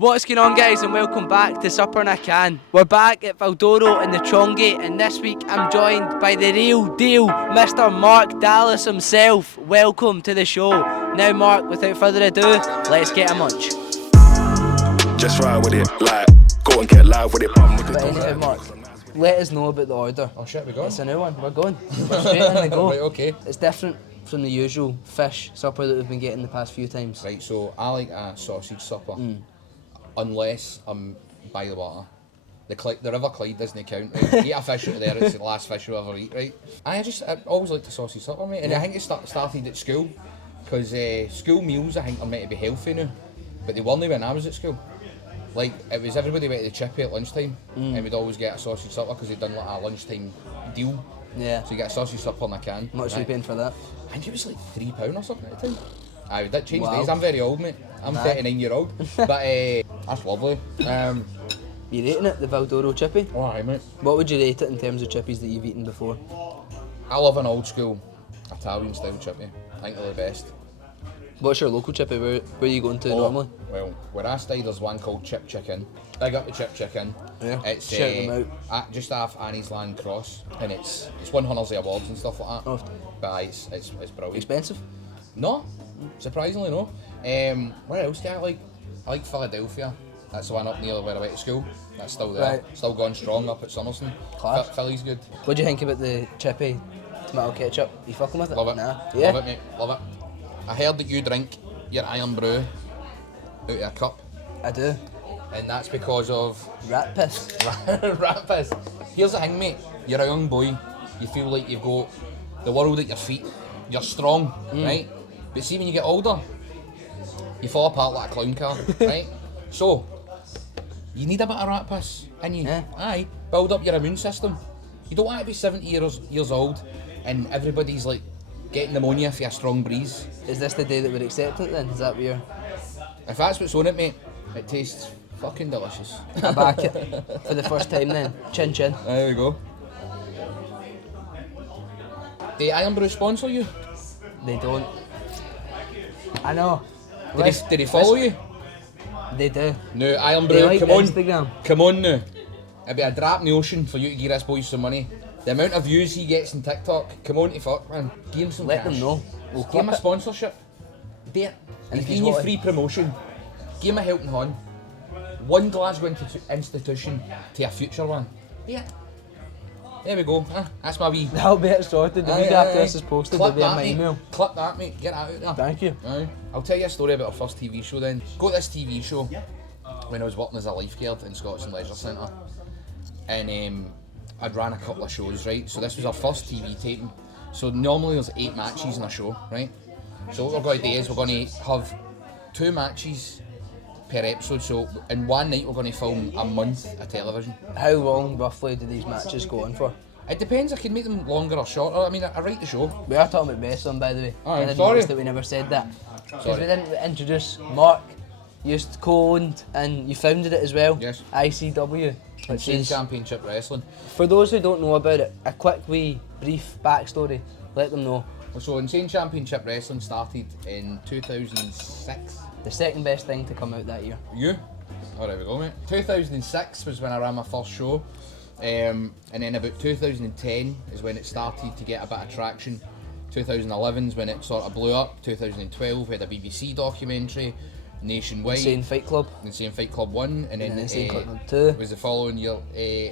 What's going on, guys, and welcome back to Supper in a Can. We're back at Valdoro in the Chongate, and this week I'm joined by the real deal, Mr. Mark Dallas himself. Welcome to the show. Now, Mark, without further ado, let's get a munch. Just ride with it, like, go and get live with it. But anyway, Mark, let us know about the order. Oh shit, we're going? It's a new one, we're going. We're straight in the go. Right, okay. It's different from the usual fish supper that we've been getting the past few times. Right, so I like a sausage supper, unless I'm by the water. The River Clyde doesn't count, right? Eat a fish out there, it's the last fish you'll ever eat, right? I always liked the sausage supper, mate, and I think it started at school, because school meals I think are meant to be healthy now, but they weren't when I was at school. Like, it was everybody went to the chippy at lunchtime, and we'd always get a sausage supper because they'd done like a lunchtime deal. Yeah. So you get a sausage supper in a can. Much are you paying for that? I think it was like £3 or something at the time. Aye, that changed Wow. days. I'm very old, mate. I'm 39-year-old. But that's lovely. You rating it, the Valdoro chippy? Oh, aye, mate. What would you rate it in terms of chippies that you've eaten before? I love an old school Italian style chippy. I think they're the best. What's your local chippy? Where are you going to normally? Well, where I stay, there's one called Chip Chicken. Big up the Chip Chicken. Yeah, It's shout them out. just off Annie's Land Cross, and it's won hundreds of awards and stuff like that. Oh. But aye, it's brilliant. Expensive? No, surprisingly no. Where else do I like? I like Philadelphia. That's the one up near where I went to school. That's still there. Right. Still going strong up at Summerston. Class. Philly's good. What do you think about the chippy tomato ketchup? You fucking with it? Love it. Nah. Yeah? Love it, mate. Love it. I heard that you drink your iron brew out of a cup, I do. and that's because of Rat piss. rat piss. Here's the thing, mate. You're a young boy. You feel like you've got the world at your feet. You're strong, right? But see, when you get older, you fall apart like a clown car, right? So, you need a bit of rat piss in you. Yeah. Aye, build up your immune system. You don't want to be 70 years old and everybody's like getting pneumonia for a strong breeze. Is this the day that we're accepting it then? Is that what you're... If that's what's on it, mate, it tastes fucking delicious. I back it for the first time then. Chin chin. There we go. Do Iron Brew sponsor you? They don't. I know. Did he follow you? They do. No, Iron They Brew, like come on. Instagram. Come on now. It'd be a drop in the ocean for you to give this boy some money. The amount of views he gets on TikTok, come on to fuck, man. Give him some Let cash. them know. We'll Give him clip a it. sponsorship. Do it. And He's if he's giving you got free promotion. Give him a helping hand. One Glasgow institution to a future one. Do it. There we go. That's my wee. That'll be it sorted. The Aye, week aye, after aye. this is posted, Clip they'll be in that, my mate. email. Clip that, mate. Get that out there. Thank you. Aye. I'll tell you a story about our first TV show then. Got this TV show when I was working as a lifeguard in Scotland Leisure Centre. And I'd ran a couple of shows, right? So this was our first TV taping. So normally there's 8 matches in a show, right? So what we're going to do is we're going to have 2 matches per episode. So in one night we're going to film a month of television. How long roughly do these matches go on for? It depends, I can make them longer or shorter. I mean, I write the show. We are talking about wrestling, by the way. Aye, I didn't sorry. notice that we never said that. Because Sorry. we didn't introduce Mark. You co-owned and you founded it as well. Yes. ICW. Which Insane is, Championship Wrestling. for those who don't know about it, a quick wee brief backstory. Let them know. So Insane Championship Wrestling started in 2006. The second best thing to come out that year. You? Oh, there we go, mate. 2006 was when I ran my first show. And then about 2010 is when it started to get a bit of traction. 2011 is when it sort of blew up. 2012 we had a BBC documentary, nationwide. Insane Fight Club. Insane Fight Club 1, and then Insane Fight Club 2. was the following year,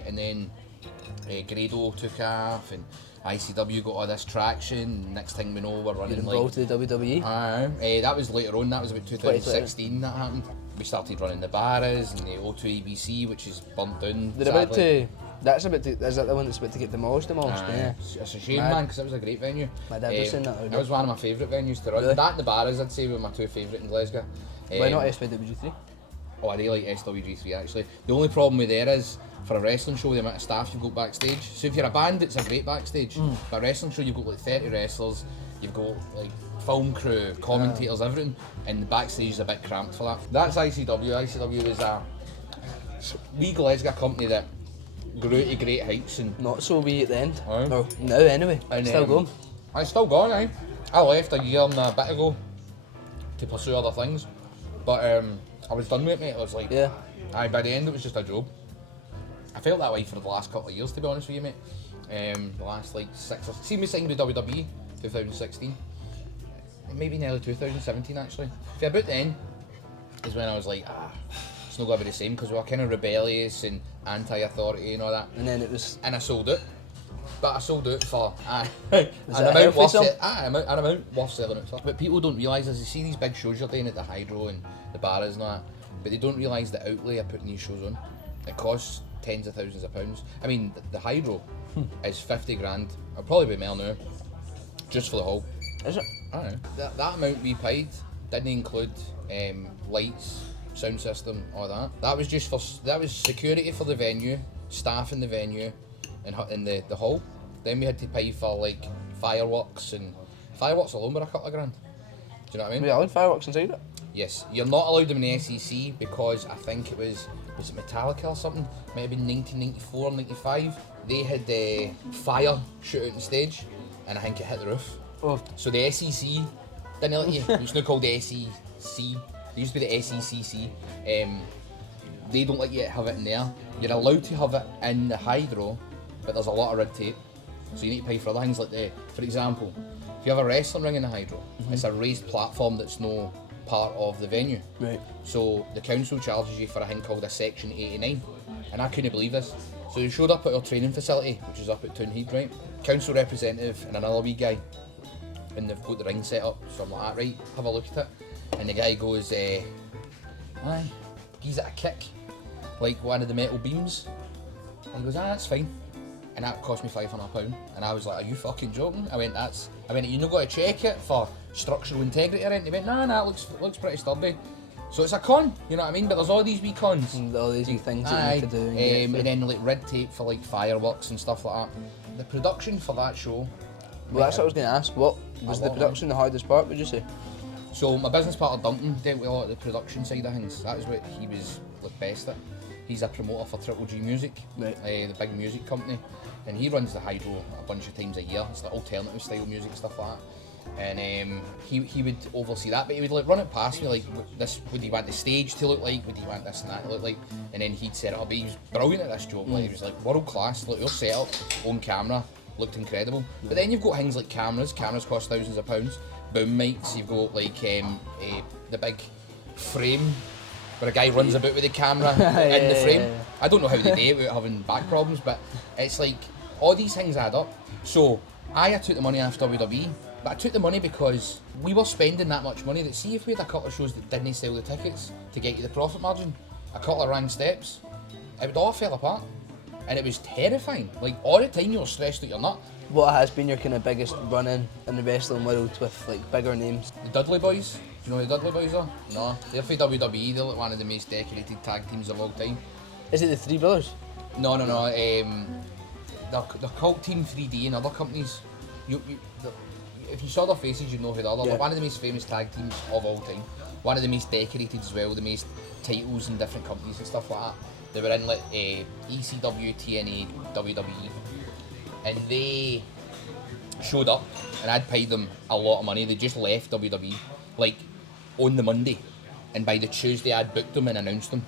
and then Grado took off, and ICW got all this traction. Next thing we know, we're You're running involved like. to the WWE. That was later on. That was about 2016. That happened. We started running the Barras and the O2 EBC, which is burnt down. They're about to. That's about to. Is that the one that's about to get demolished? Yeah. It's a shame, Mad. man, because that was a great venue. My dad was saying that earlier. That was one of my favourite venues to run. Really? That and the Barras, I'd say, were my 2 favourite in Glasgow. Why not SWG3? Oh, I do like SWG3 actually. The only problem with there is, for a wrestling show, the amount of staff you've got backstage. So if you're a band, it's a great backstage. But a wrestling show, you've got like 30 wrestlers, you've got like film crew, commentators, everything, and the backstage is a bit cramped for that. That's ICW. ICW is a wee Glasgow company that grew to great heights and Not so wee at the end. Aye. No, now anyway. And, Still going. I still gone, aye. I left a year and a bit ago to pursue other things, but I was done with it, mate. I was like, Yeah. aye, by the end it was just a job. I felt that way for the last couple of years, to be honest with you, mate. The last like 6 or see me signed with WWE 2016, maybe nearly 2017 actually. For about then is when I was like, it's not going to be the same because we were kind of rebellious and anti-authority and all that. And then it was. And I sold it. But I sold it for an it amount worth healthy, an amount worth selling it for. But people don't realise as they see these big shows you're doing at the Hydro and the Barras and all that, but they don't realise the outlay of putting these shows on. It costs tens of thousands of pounds. I mean, the Hydro is 50 grand. It'll probably be more now, just for the hall. Is it? I don't know. That amount we paid didn't include lights, sound system, all that. That was just that was security for the venue, staff in the venue, and the hall. Then we had to pay for like fireworks, and fireworks alone were a couple of grand. Do you know what I mean? We allowed fireworks inside it? Yes, you're not allowed them in the SEC because I think it was it Metallica or something? Might have been 1994, 95. They had fire shoot out on stage, and I think it hit the roof. Oh. So the SEC didn't let you. It's not called the SEC. They used to be the SECC. They don't let you have it in there. You're allowed to have it in the Hydro, but there's a lot of red tape. So you need to pay for other things like for example, if you have a wrestling ring in the Hydro, it's a raised platform that's no part of the venue. Right. So the council charges you for a thing called a Section 89, and I couldn't believe this. So they showed up at our training facility, which is up at Townhead, right? Council representative and another wee guy, and they've got the ring set up. So I'm like, right, have a look at it. And the guy goes, aye, gives it a kick, like one of the metal beams. And he goes, that's fine. And that cost me £500. And I was like, are you fucking joking? I went, you not got to check it for structural integrity or anything? He went, nah, it looks pretty sturdy. So it's a con, you know what I mean? But there's all these wee cons. And all these wee things that you need to do. And then like red tape for like fireworks and stuff like that. The production for that show. Well, that's what I was going to ask. What was the production the hardest part, would you say? So my business partner Duncan dealt with a lot of the production side of things. That was what he was like best at. He's a promoter for Triple G Music, right. The big music company, and he runs the Hydro a bunch of times a year. It's the alternative style music, stuff like that. And he would oversee that, but he would like run it past me like, this, would you want the stage to look like? Would you want this and that to look like? And then he'd set it up. He was brilliant at this job. Like, he was like world class. Like your setup on camera looked incredible. But then you've got things like cameras. Cameras cost thousands of pounds. Boom mics. You've got like the big frame where a guy runs about with the camera in the frame. Yeah. I don't know how they do it without having back problems, but it's like all these things add up. So I took the money off WWE, but I took the money because we were spending that much money that see if we had a couple of shows that didn't sell the tickets to get you the profit margin, a couple of wrong steps, it would all fall apart. And it was terrifying. Like all the time you were stressed that you're not. What has been your kind of biggest run-in the wrestling world with like bigger names? The Dudley Boys. Do you know who the Dudley Boys are? No. They're for WWE. They're like one of the most decorated tag teams of all time. Is it the Three Brothers? No. They're called Team 3D and other companies. If you saw their faces, you'd know who they are. They're like one of the most famous tag teams of all time. One of the most decorated as well. The most titles in different companies and stuff like that. They were in like ECW, TNA, WWE, and they showed up, and I'd paid them a lot of money. They just left WWE like on the Monday, and by the Tuesday I'd booked them and announced them.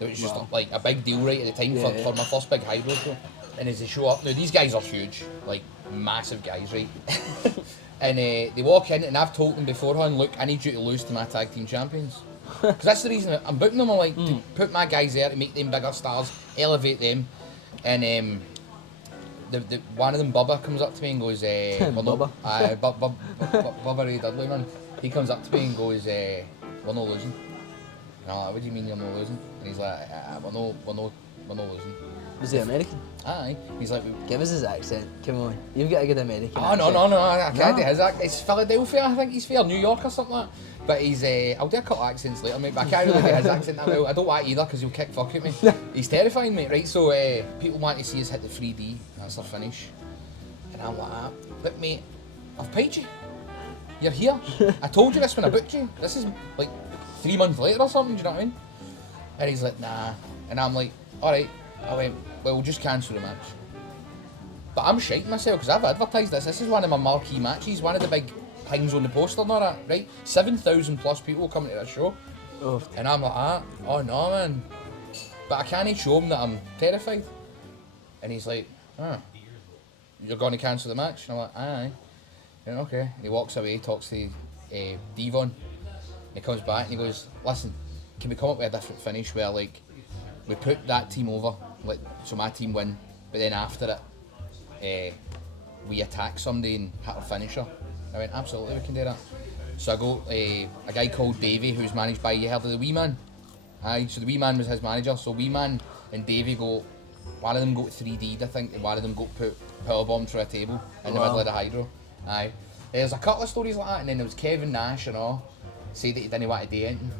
It was just like a big deal right at the time for my first big Hydro show. And as they show up, now these guys are huge, like massive guys, right? And they walk in, and I've told them beforehand, look, I need you to lose to my tag team champions. Because that's the reason I'm booking them. I like to put my guys there to make them bigger stars, elevate them. And the one of them, Bubba, comes up to me and goes, Bubba? Bubba Ray Dudley, man. He comes up to me and goes, we're not losing. And I'm like, what do you mean you're not losing? And he's like, we're not losing. Was he American? Aye. He's like, give us his accent. Come on, you've got a good American accent. No, I can't do his accent. It's Philadelphia, I think he's from, New York or something like that. But he's, I'll do a couple of accents later, mate, but I can't really do his accent that well. I don't want either because he'll kick fuck at me. He's terrifying, mate, right? So people want to see us hit the 3D, that's their finish. And I'm like, look, mate, I've paid you. You're here. I told you this when I booked you. This is like 3 months later or something, do you know what I mean? And he's like, nah. And I'm like, alright. I went, well, we'll just cancel the match. But I'm shiting myself because I've advertised this. This is one of my marquee matches, one of the big things on the poster and all that, right? 7,000 plus people coming to that show. Oh. And I'm like, oh no, man. But I can't show him that I'm terrified. And he's like, you're going to cancel the match? And I'm like, aye. And okay. And he walks away, talks to Devon. He comes back and he goes, listen, can we come up with a different finish where, like, we put that team over, like, so my team win, but then after it, we attack somebody and hit our finisher? I went, absolutely, we can do that. So I go, a guy called Davey, who's managed by, you heard of the Wee Man? Aye, so the Wee Man was his manager, so Wee Man and Davey go, one of them got 3D'd, I think, and one of them got put powerbomb through a table in the middle of the hydro. Aye. There's a couple of stories like that, and then there was Kevin Nash and all, said that he didn't want to do anything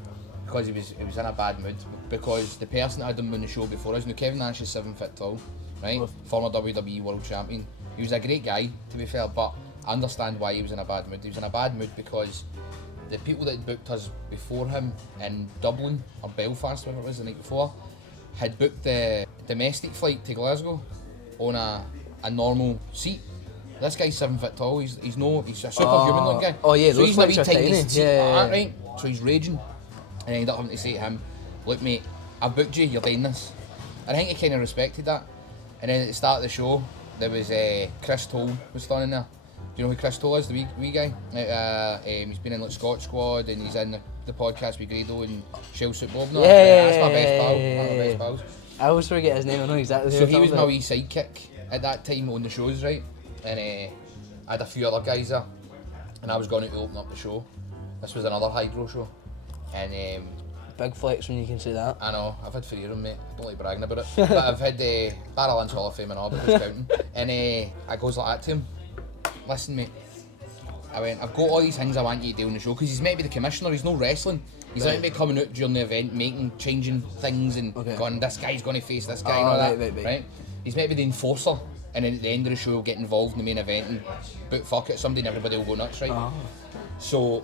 because he was in a bad mood, because the person that had him on the show before us, now Kevin Nash is 7 foot tall, right? Former WWE World Champion. He was a great guy, to be fair, but I understand why he was in a bad mood. He was in a bad mood because the people that booked us before him in Dublin or Belfast, whatever it was the night before, had booked the domestic flight to Glasgow on a normal seat. This guy's 7 foot tall. He's a superhuman looking guy. Oh yeah, so those he's flights are tiny. Yeah. Right? So he's raging, and I ended up having to say to him, "Look, mate, I've booked you. You're doing this." And I think he kind of respected that. And then at the start of the show, there was Chris Toll was standing there. Do you know who Chris Toll is, the wee guy? He's been in like Scott Squad, and he's in the podcast with Grado and Shell Soup Bob. No, that's my best pal. One of my best pals. I always forget his name. I know exactly who So you're he was talking my about. wee sidekick at that time on the shows, right? And I had a few other guys there, and I was going to open up the show. This was another hydro show, and Big flex when you can say that. I know, I've had 3 of them, mate. I don't like bragging about it. But I've had Barrowlands Hall of Fame and all, but who's counting? And I goes like that to him. Listen, mate. I went, I've got all these things I want you to do on the show, because he's meant to be the commissioner, he's no wrestling. He's meant to be coming out during the event, changing things and going, this guy's going to face this guy and all that. Right? He's meant to be the enforcer, and then at the end of the show get involved in the main event and but fuck it, somebody and everybody will go nuts, right? So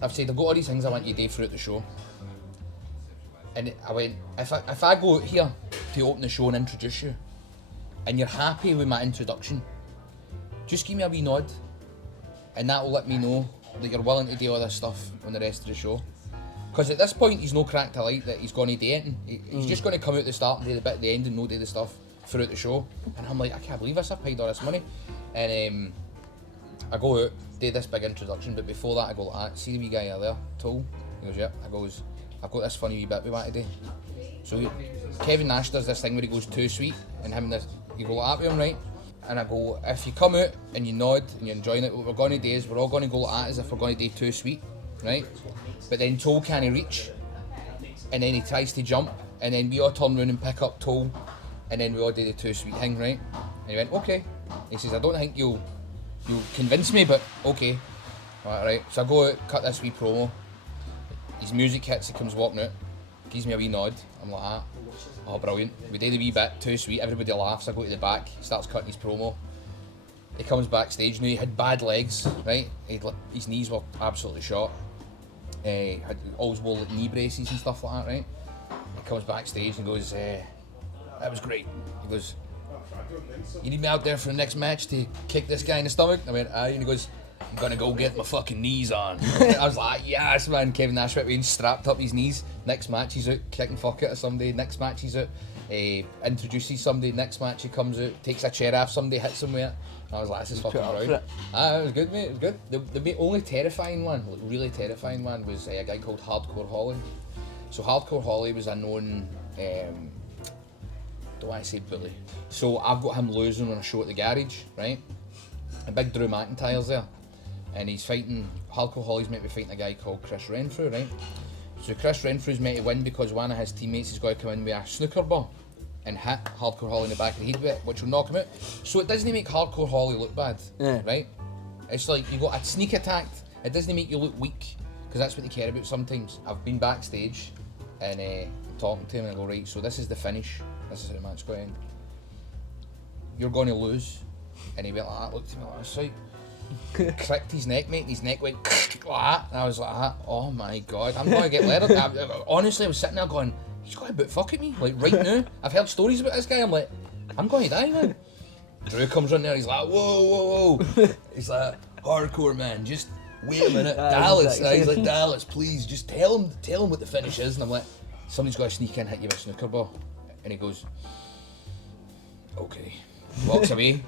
I've said, I've got all these things I want you to do throughout the show. And I went, if I go out here to open the show and introduce you, and you're happy with my introduction, just give me a wee nod, and that will let me know that you're willing to do all this stuff on the rest of the show. Because at this point, he's no cracked a light that he's going to do anything. He's just going to come out the start and do the bit at the end and no do the stuff throughout the show. And I'm like, I can't believe this, I paid all this money. And I go out, do this big introduction, but before that I go like, see the wee guy there, Toll? He goes, yeah. I goes, I've got this funny wee bit we want to do. So Kevin Nash does this thing where he goes too sweet, and him and this, you go like that with him, right? And I go, if you come out and you nod and you're enjoying it, what we're going to do is we're all going to go like that as if we're going to do too sweet, right? But then Toll can't reach, and then he tries to jump, and then we all turn around and pick up Toll, and then we all do the too sweet thing, right? And he went, okay. He says, I don't think you'll convince me, but okay. Right. So I go out, cut this wee promo. His music hits, he comes walking out, gives me a wee nod. I'm like, oh brilliant. We did a wee bit, too sweet, everybody laughs. I go to the back, he starts cutting his promo. He comes backstage, now he had bad legs, right? His knees were absolutely shot. Had always wore like knee braces and stuff like that, right? He comes backstage and goes, that was great. He goes, you need me out there for the next match to kick this guy in the stomach? I went, aye. And he goes, I'm gonna go get my fucking knees on. I was like, yes, man. Kevin Nash went and strapped up his knees. Next match he's out kicking fuck out of somebody. Next match he's out introduces somebody. Next match he comes out, takes a chair off somebody, hits him with it. And I was like, this is fucking brilliant. It was good, mate. It was good. The only terrifying one, like really terrifying one, was a guy called Hardcore Holly. So Hardcore Holly was a known, don't want to say bully. So I've got him losing on a show at the garage, right? A big Drew McIntyre's there. And he's fighting, Hardcore Holly's meant to be fighting a guy called Chris Renfrew, right? So Chris Renfrew's meant to win because one of his teammates has got to come in with a snooker ball and hit Hardcore Holly in the back of the head with it, which will knock him out. So it doesn't make Hardcore Holly look bad, right? It's like you got a sneak attack, it doesn't make you look weak, because that's what they care about sometimes. I've been backstage and talking to him and I go, right, so this is the finish, this is how the match's going to end. You're going to lose. And he went like that, looked at me like this, right? Cricked his neck, mate, and his neck went like that, and I was like, oh my god, I'm going to get leathered. Honestly, I was sitting there going, he's got to boot fuck at me, like right now. I've heard stories about this guy, I'm like, I'm going to die, man. Drew comes in there, he's like, whoa. He's like, hardcore, man, just wait a minute, Dallas, right? He's like, Dallas, please, just tell him what the finish is. And I'm like, somebody's got to sneak in, hit you with a snooker ball. And he goes, okay. Walks away.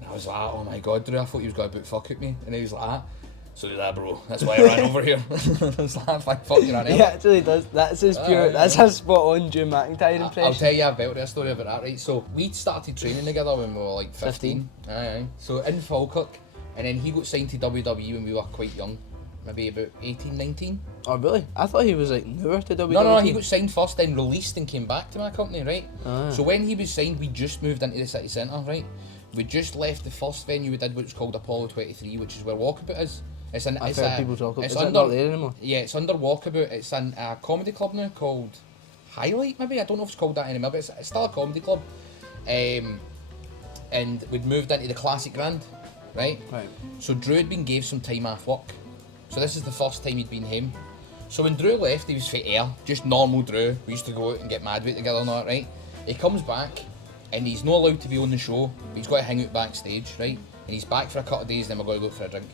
And I was like, oh my God, Drew, I thought he was going to fuck at me. And he was like, so did that, bro. That's why I ran over here. I was like, fuck you, ran over. He actually does. That's his pure, that's his spot on Drew McIntyre impression. I'll tell you a belter story about that, right? So we started training together when we were like 15. Aye. So in Falkirk, and then he got signed to WWE when we were quite young. Maybe about 18, 19. Oh really? I thought he was like newer to WWE. No, he got signed first, then released and came back to my company, right? So when he was signed, we just moved into the city centre, right? We just left the first venue we did, which was called Apollo 23, which is where Walkabout is. I've heard people talk about it. Is under, it not there anymore? Yeah, it's under Walkabout. It's in a comedy club now called Highlight, maybe? I don't know if it's called that anymore, but it's still a comedy club. And we'd moved into the Classic Grand, right? So Drew had been gave some time off work. So this is the first time he'd been home. So when Drew left, he was for air, just normal Drew. We used to go out and get mad with it together and all that, right? He comes back, and he's not allowed to be on the show, but he's got to hang out backstage, right? And he's back for a couple of days, then we're going to go for a drink.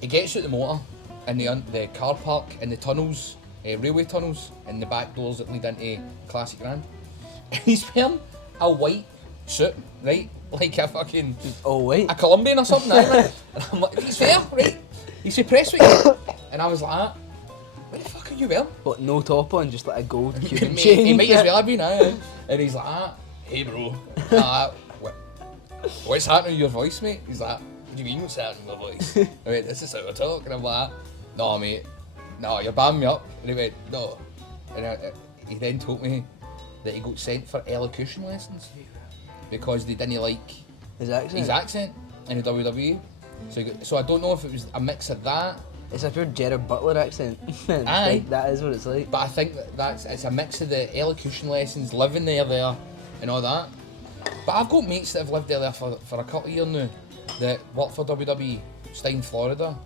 He gets out the motor in the car park in the tunnels, railway tunnels, and the back doors that lead into Classic Grand. And he's wearing a white suit, right? Like a fucking... Oh, white? A Colombian or something, right? And I'm like, he's fair, right? He's press with you. And I was like, what the fuck are you wearing? What, no top on, just like a gold Cuban He chain? might as well have been, And he's like, hey bro, what's happening with your voice, mate? He's like, what do you mean what's happening with my voice? I went, this is how I talk. And I'm like, no mate, no, you're banding me up. And he went, no. And he then told me that he got sent for elocution lessons because they didn't like his accent in the WWE. So I don't know if it was a mix of that. It's a pure Gerard Butler accent. Aye. Like, that is what it's like. But I think it's a mix of the elocution lessons, living there and all that. But I've got mates that have lived there for a couple of years now that work for WWE, stay in Florida.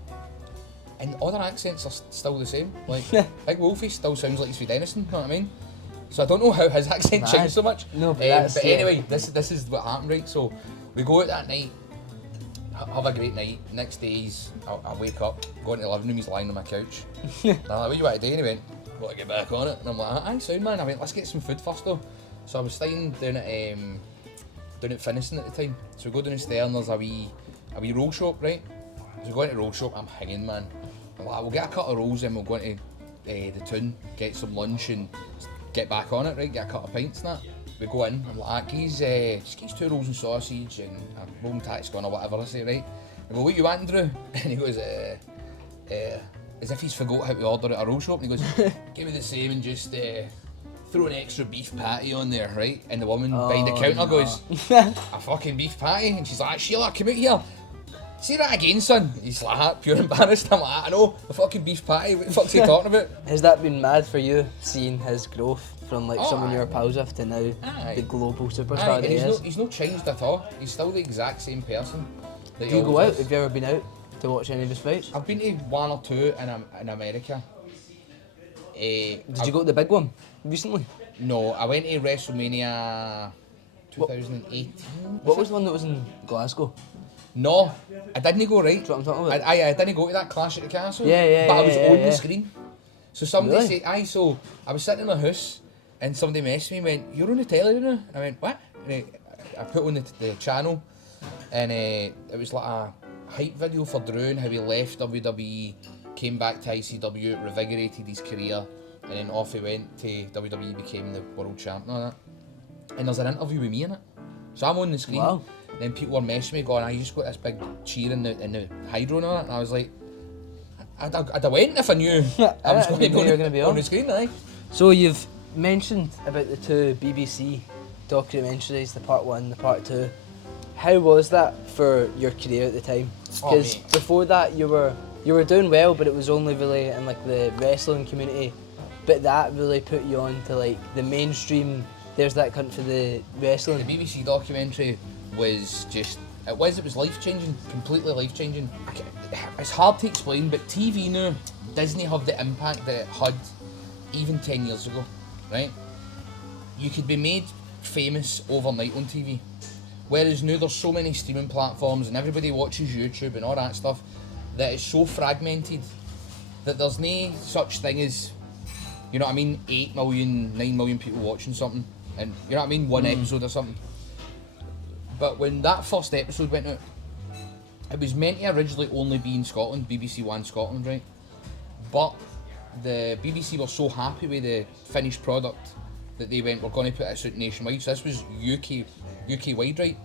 And all their accents are still the same. Like, Big Wolfie still sounds like he's from Denison, you know what I mean? So I don't know how his accent changed so much. No, but anyway, this is what happened, right? So we go out that night, have a great night. Next day, I wake up, go into the living room, he's lying on my couch. And I'm like, what you want to do? And he went, got to get back on it. And I'm like, aye, sound man. I went, let's get some food first though. So I was staying down at Finniston at the time. So we go downstairs and there's a wee roll shop, right? So we go into the roll shop, I'm hanging, man. I'm like, we'll get a couple of rolls and we'll go into the town, get some lunch and get back on it, right? Get a couple of pints and that. We go in, I'm like, just get 2 rolls and sausage and a roll and taxicon or whatever I say, right? I go, what you want, Drew? And he goes, as if he's forgot how to order at a roll shop. And he goes, give me the same and just throw an extra beef patty on there, right? And the woman behind the counter goes, a fucking beef patty? And she's like, Sheila, come out here. Say that again, son. He's like, pure embarrassed. I'm like, I know, a fucking beef patty. What the fuck's he talking about? Has that been mad for you, seeing his growth from like someone you were pals with to now the global superstar that he is? He's not changed at all. He's still the exact same person. Do you go out? Have you ever been out to watch any of his fights? I've been to 1 or 2 in America. Did you go to the big one recently? No, I went to WrestleMania 2018. What was the one that was in Glasgow? No, I didn't go, right. That's what I'm talking about. I didn't go to that Clash at the Castle. Yeah. But I was on the screen. So somebody Really? said, so I was sitting in my house and somebody messaged me and went, you're on the telly now? I went, what? And I put on the channel and it was like a hype video for Drew and how he left WWE, came back to ICW, revigorated his career, and then off he went to WWE, became the world champion and all that. And there's an interview with me in it. So I'm on the screen. Wow. Then people were messaging me going, I just got this big cheer in the hydro and all that. And I was like, I'd have went if I knew I was going to be on the screen, aye. So you've mentioned about the 2 BBC documentaries, the part 1, the part 2. How was that for your career at the time? Because before that you were doing well, but it was only really in like the wrestling community. But that really put you on to like the mainstream. There's that cunt for the wrestling. The BBC documentary was just, it was life-changing, completely life-changing. It's hard to explain, but TV now doesn't have the impact that it had even 10 years ago, right? You could be made famous overnight on TV, whereas now there's so many streaming platforms and everybody watches YouTube and all that stuff that it's so fragmented that there's no such thing as, you know what I mean, 8 million, 9 million people watching something, and you know what I mean, one episode or something. But when that first episode went out, it was meant to originally only be in Scotland, BBC One Scotland, right? But the BBC were so happy with the finished product that they went, we're going to put this out nationwide. So this was UK wide, right?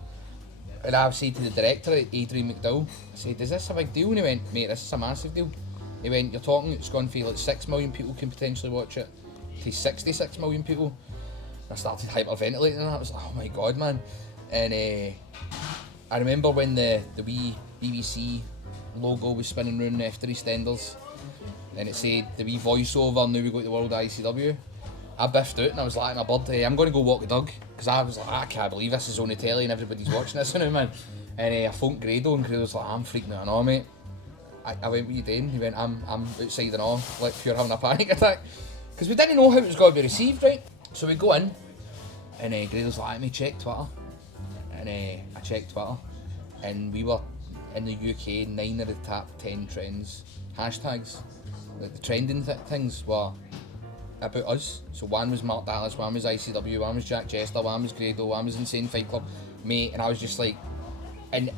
And I said to the director, Adrian McDowell, I said, is this a big deal? And he went, mate, this is a massive deal. He went, you're talking, it's gone for like 6 million people can potentially watch it to 66 million people. I started hyperventilating and I was like, oh my god, man. And I remember when the wee BBC logo was spinning round after EastEnders and it said the wee voiceover, now we go to the World ICW. I biffed out and I was like, a bird, I'm going to go walk the dog, because I was like, I can't believe this is on the telly and everybody's watching this now, man. And I phoned Grado and Grado was like, I'm freaking out now, mate. I went, what are you doing? He went, I'm outside and all, like if you're having a panic attack. Because we didn't know how it was going to be received, right? So we go in and Grado's like, let me check Twitter. And I checked Twitter and we were in the UK 9 of the top 10 trends, hashtags. Like the trending things were about us. So one was Mark Dallas, one was ICW, one was Jack Jester, one was Grado, one was Insane Fight Club, mate, and I was just like, and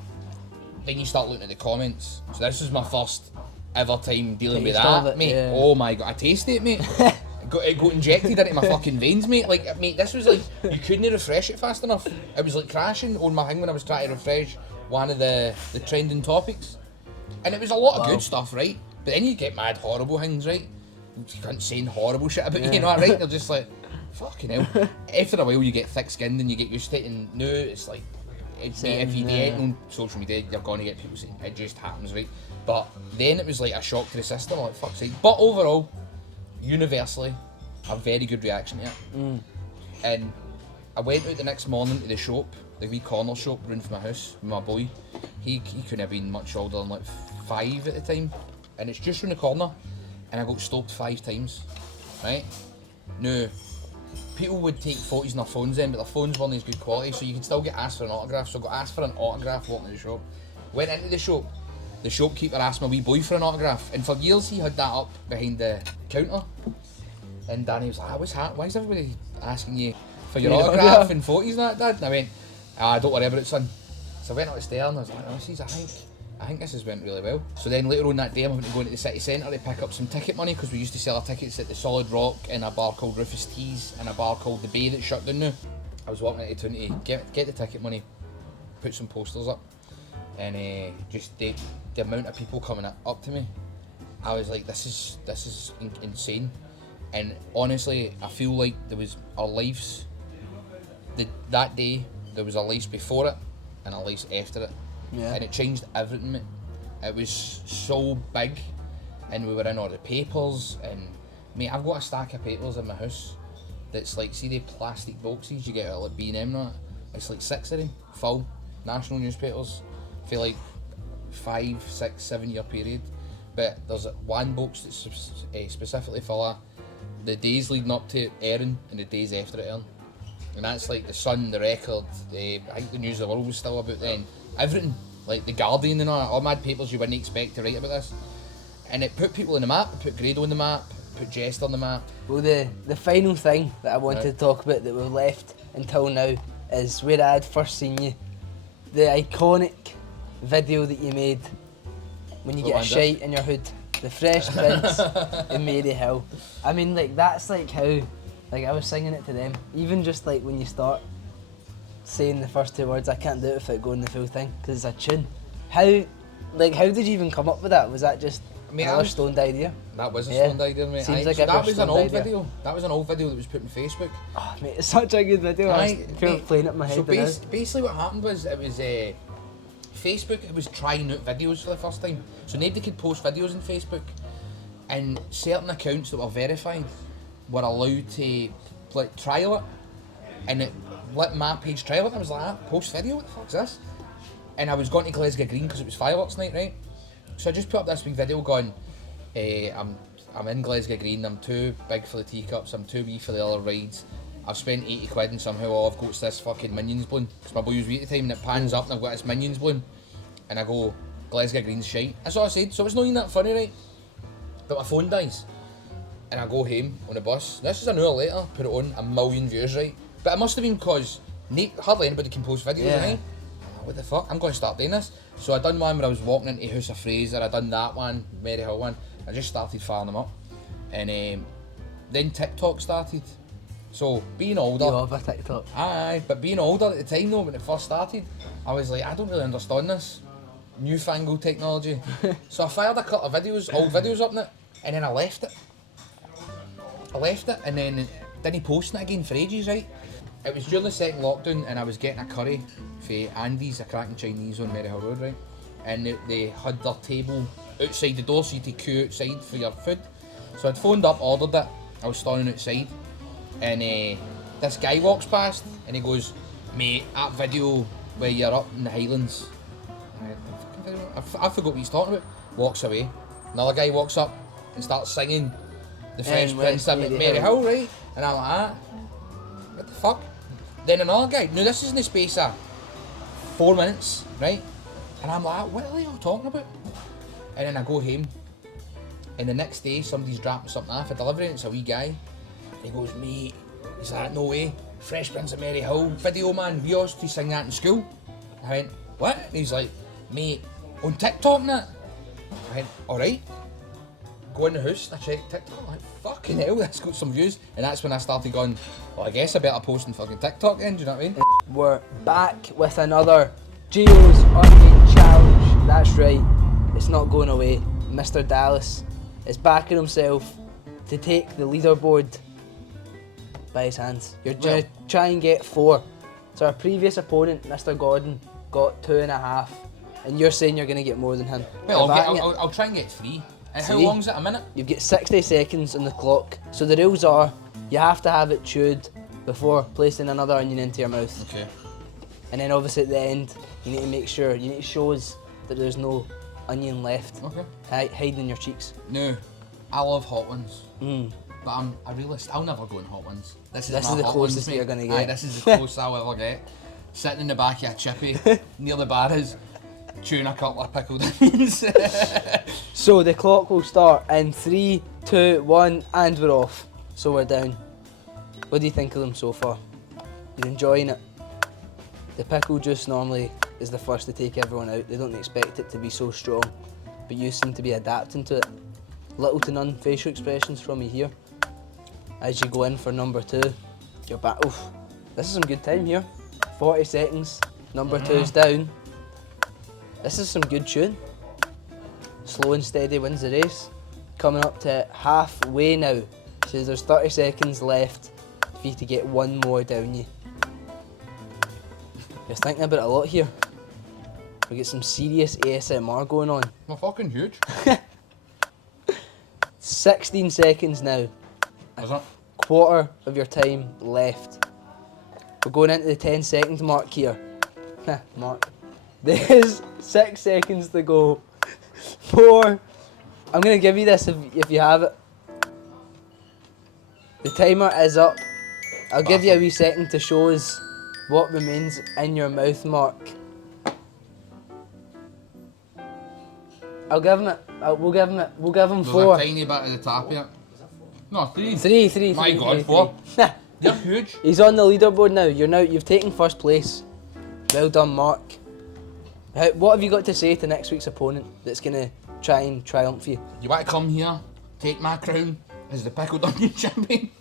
then you start looking at the comments. So this was my first ever time dealing with that, mate. Yeah. Oh my god, I tasted it, mate. It got injected into my fucking veins, mate. Like, mate, this was like, you couldn't refresh it fast enough. It was like crashing on my thing when I was trying to refresh one of the trending topics. And it was a lot of good stuff, right? But then you get mad horrible things, right? You can't say horrible shit about you, you know what, right? They're just like, fucking hell. After a while you get thick-skinned and you get used to it, and now it's like, if you get on social media, you're going to get people saying, it just happens, right? But then it was like a shock to the system, like, fuck's sake. But overall, universally, a very good reaction to it. And I went out the next morning to the shop, the wee corner shop round from my house, with my boy. He couldn't have been much older than like 5 at the time. And it's just round the corner, and I got stopped 5 times, right? Now, people would take photos on their phones then, but their phones weren't as good quality, so you could still get asked for an autograph. So I got asked for an autograph walking to the shop. Went into the shop, the shopkeeper asked my wee boy for an autograph, and for years he had that up behind the counter. And Danny was like, why is everybody asking you for your autograph and photos and that, Dad? And I went, don't worry about it, son. So I went up the stairs and I was like, I think this has went really well. So then later on that day, I went to go into the city centre to pick up some ticket money, because we used to sell our tickets at the Solid Rock in a bar called Rufus Tees and a bar called The Bay that's shut down now. I was walking into town to get the ticket money, put some posters up, and just the amount of people coming up to me, I was like, this is insane. And honestly, I feel like there was our lives, that day, there was a life before it and a life after it. Yeah. And it changed everything, mate. It was so big, and we were in all the papers, and mate, I've got a stack of papers in my house that's like, see the plastic boxes you get at like B&M and that? It's like 6 of them, full, national newspapers, for like 5, 6, 7 year period. But there's one box that's specifically for the days leading up to Erin and the days after it, Erin. And that's like the Sun, the Record, I think the News of the World was still about then. Everything, like the Guardian and all mad papers you wouldn't expect to write about this. And it put people on the map, it put Grado on the map, put Jester on the map. Well, the final thing that I wanted to talk about that we've left until now is where I had first seen you. The iconic video that you made when you get a shite in your hood. The Fresh Prince in Mary Hill. I mean, like, that's like how, like, I was singing it to them. Even just like when you start saying the first 2 words, I can't do it without going the full thing, because it's a tune. How did you even come up with that? Was that just another stoned idea? That was a stoned idea, mate. Seems like that was an old video. That was an old video that was put on Facebook. Oh, mate, it's such a good video. I was playing it in my head. So basically what happened was, it was Facebook, it was trying out videos for the first time. So nobody could post videos on Facebook, and certain accounts that were verified were allowed to like trial it, and it let my page trial it. And I was like, post video, what the fuck's this? And I was going to Glasgow Green because it was fireworks night, right? So I just put up this big video going, I'm in Glasgow Green, I'm too big for the teacups, I'm too wee for the other rides. I've spent 80 quid and somehow all I've got is this fucking Minions balloon. Because my boy was wee at the time, and it pans up and I've got this Minions balloon. And I go, Glasgow Green's shite. That's what I said, so it's not even that funny, right? But my phone dies. And I go home on the bus. This is an hour later, put it on, 1 million views, right? But it must have been because hardly anybody can post videos, right? What the fuck? I'm going to start doing this. So I done one where I was walking into House of Fraser, I done that one, Mary Hill one. I just started firing them up. And then TikTok started. So being older. You love a TikTok. Aye, but being older at the time though, when it first started, I was like, I don't really understand this newfangled technology. So I fired a couple of videos, old videos up in it, and then I left it. And then didn't posting it again for ages, right? It was during the second lockdown and I was getting a curry for Andy's, a cracking Chinese on Maryhill Road, right? And they had their table outside the door so you had to queue outside for your food. So I'd phoned up, ordered it, I was standing outside, and this guy walks past and he goes, "Mate, that video where you're up in the Highlands." I forgot what he's talking about. Walks away. Another guy walks up and starts singing The Fresh Prince of Maryhill, right? And I'm like, what the fuck? Then another guy, now this is in the space of 4 minutes, right? And I'm like, what are they all talking about? And then I go home, and the next day somebody's dropping something off a delivery, and it's a wee guy. And he goes, "Mate, is that no way? Fresh Prince of Maryhill video, man. We used to sing that in school." I went, "What?" And he's like, "Mate, on TikTok and that." I went, "Alright." Go in the house, I checked TikTok, I'm like, fucking hell, that's got some views. And that's when I started going, well, I guess I better post on fucking TikTok then, do you know what I mean? We're back with another Geo's Unmade Challenge. That's right, it's not going away. Mr. Dallas is backing himself to take the leaderboard by his hands. You're going to try and get 4. So our previous opponent, Mr. Gordon, got 2.5. And you're saying you're going to get more than him. Well, I'll try and get 3. And how long's it, a minute? You've got 60 seconds on the clock. So the rules are, you have to have it chewed before placing another onion into your mouth. Okay. And then obviously at the end, you need to make sure, you need to show us that there's no onion left. Okay. Hiding in your cheeks. No, I love hot ones. But I'm a realist, I'll never go in hot ones. This is the closest you're going to get. Aye, this is the closest I'll ever get. Sitting in the back of a chippy, near the barras, chewing a couple of pickled onions. So the clock will start in 3, 2, 1, and we're off. So we're down. What do you think of them so far? You're enjoying it? The pickle juice normally is the first to take everyone out. They don't expect it to be so strong, but you seem to be adapting to it. Little to none facial expressions from you here. As you go in for number 2, you're back. Oof, this is some good time here. 40 seconds, number 2's down. This is some good chewing. Slow and steady wins the race. Coming up to halfway now. So there's 30 seconds left for you to get 1 more down you. You're thinking about it a lot here. We get some serious ASMR going on. They're fucking huge. 16 seconds now. Is it? Quarter of your time left. We're going into the 10-second mark here. Mark. There's 6 seconds to go. 4. I'm going to give you this if you have it. The timer is up. I'll give you a wee second to show us what remains in your mouth, Mark. I'll give him it. We'll give him 4. There's a tiny bit at the top here. No, 3. 3. My God, 4. You're huge. He's on the leaderboard now. You've taken first place. Well done, Mark. What have you got to say to next week's opponent that's going to try and triumph you? You want to come here, take my crown as the pickled onion champion?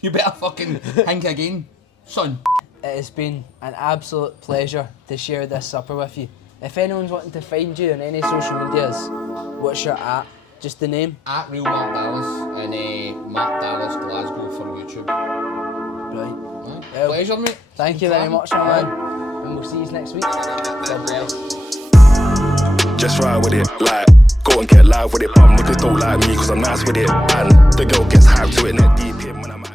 You better fucking think again, son. It has been an absolute pleasure to share this supper with you. If anyone's wanting to find you on any social medias, what's your @ Just the name? At Real Mark Dallas and Mark Dallas Glasgow for YouTube. Right. Well, pleasure, mate. Thank you very much, my man. And we'll see you next week. God bless. Just ride with it, like, go and get live with it. But niggas don't like me cause I'm nice with it. And the girl gets hyped to it, and deep in when I'm